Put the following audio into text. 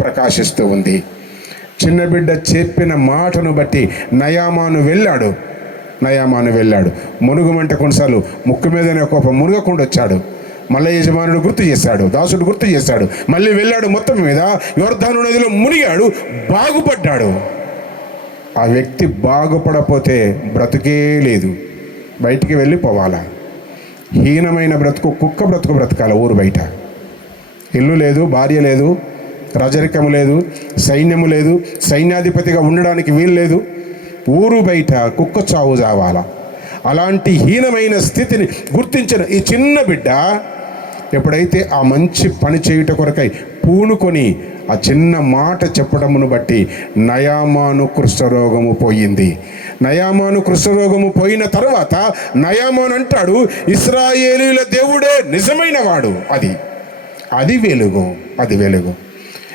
ప్రకాశిస్తూ ఉంది. చిన్న బిడ్డ చెప్పిన మాటను బట్టి నయామాను వెళ్ళాడు. మునుగుమంటే కొన్నిసార్లు ముక్కు మీదనే కోపం మునుగకుండా వచ్చాడు. మళ్ళీ యజమానుడు గుర్తు చేశాడు, దాసుడు గుర్తు చేశాడు, మళ్ళీ వెళ్ళాడు. మొత్తం మీద యొర్దాను నదిలో మునిగాడు, బాగుపడ్డాడు. ఆ వ్యక్తి బాగుపడపోతే బ్రతుకే లేదు, బయటికి వెళ్ళిపోవాలా. హీనమైన బ్రతుకు, కుక్క బ్రతుకు బ్రతకాల. ఊరు బయట ఇల్లు లేదు, భార్య లేదు, రాజరికము లేదు, సైన్యము లేదు, సైన్యాధిపతిగా ఉండడానికి వీలు లేదు. ఊరు బయట కుక్క చావు చావాలా. అలాంటి హీనమైన స్థితిని గుర్తించిన ఈ చిన్న బిడ్డ ఎప్పుడైతే ఆ మంచి పని చేయుట కొరకై పూనుకొని ఆ చిన్న మాట చెప్పడమును బట్టి నయామాను కుష్ఠరోగము పోయింది. నయామాను కుష్ఠరోగము పోయిన తర్వాత నయామాను అంటాడు, ఇశ్రాయేలీయుల దేవుడే నిజమైన వాడు. అది వెలుగు.